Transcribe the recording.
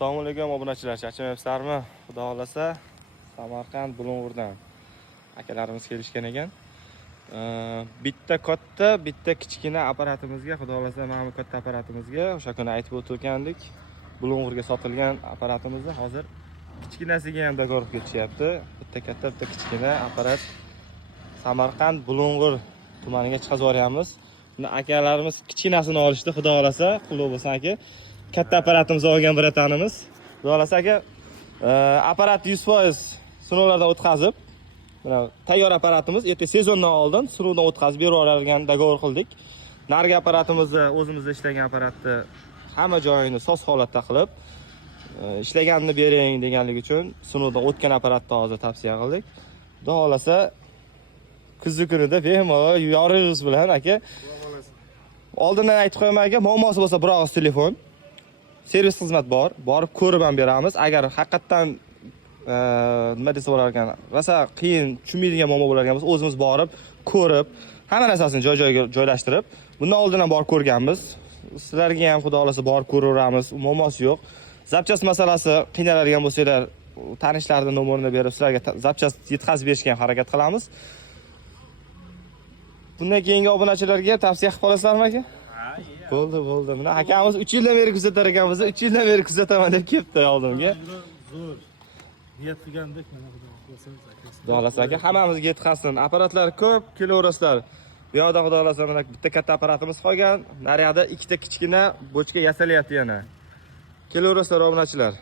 Assalomu alaykum obunachilar, charchamayapsizlarmi? Xudo xolasa Samarqand Bulung'urdan akalarimiz kelishgan ekan. Bitta katta, bitta kichkina apparatimizga, xudo xolasa mana bu katta apparatimizga o'sha kuni aytib o'tgandik. Bulung'urga sotilgan apparatimizni hozir kichkinasiga ham do'kon ketishyapti. Bitta katta, bitta kichkina apparat Samarqand Bulung'ur tumaniga chiqazib yuboryapmiz. Buni akalarimiz kichkinasini olishdi, xudo xolasa, qutlug' bo'lsin aka. Katta apparatimizni olgan biratanimiz. Xudo xolasa aka, apparat 100% sinovlardan o'tkazib, mana tayyor apparatimiz erta sezondan oldin sinovdan o'tkazib berib yuborgan dogovor qildik. Nargi apparatimizni o'zimizda ishlagan apparatni hamma joyini soz holatda qilib, ishlaganini bering deganlik uchun sinovdan o'tgan apparatni hozir tavsiya qildik. Xudo xolasa kuzgi kunida bemalol yorug'ingiz bilan aka. Oldindan aytib qo'yaman aka, muammosi bo'lsa bir og'iz telefon, servis xizmat bor, borib ko'rib ham beramiz. Agar haqiqatan nima desa bo'lar ekan, rosa qiyin, tushunmaydigan muammo bo'lar bo'lsa, o'zimiz borib, ko'rib, hamma narsasini joy-joyiga joylashtirib, bundan oldin ham borib ko'rganmiz. Sizlarga ham xudo xolasa borib ko'raveramiz, muammosi yo'q. Zapchast masalasi qiynaladigan bo'lsanglar, tanishlarning nomerini berib, sizlarga zapchast yetkazib berishga harakat qilamiz. Bundan keyingi obunachilarga tavsiya qilib qolasizlarmi aka? Bo'ldi. Mana akamiz 3 yildan beri kuzatar ekanmiz, 3 yildan beri kuzataman deb kelibdi oldimga. Zo'r. Niyat qilgandek mana xudo xolasa aka. Xudo xolasa aka, hammamizga yetkazsin. Apparatlar ko'p, kelaverasizlar. Bu yoqda xudo xolasa mana bitta katta apparatimiz qolgan, naryoqda ikkita kichkina bochka yasalyapti yana. Kelaverasizlar obunachilar.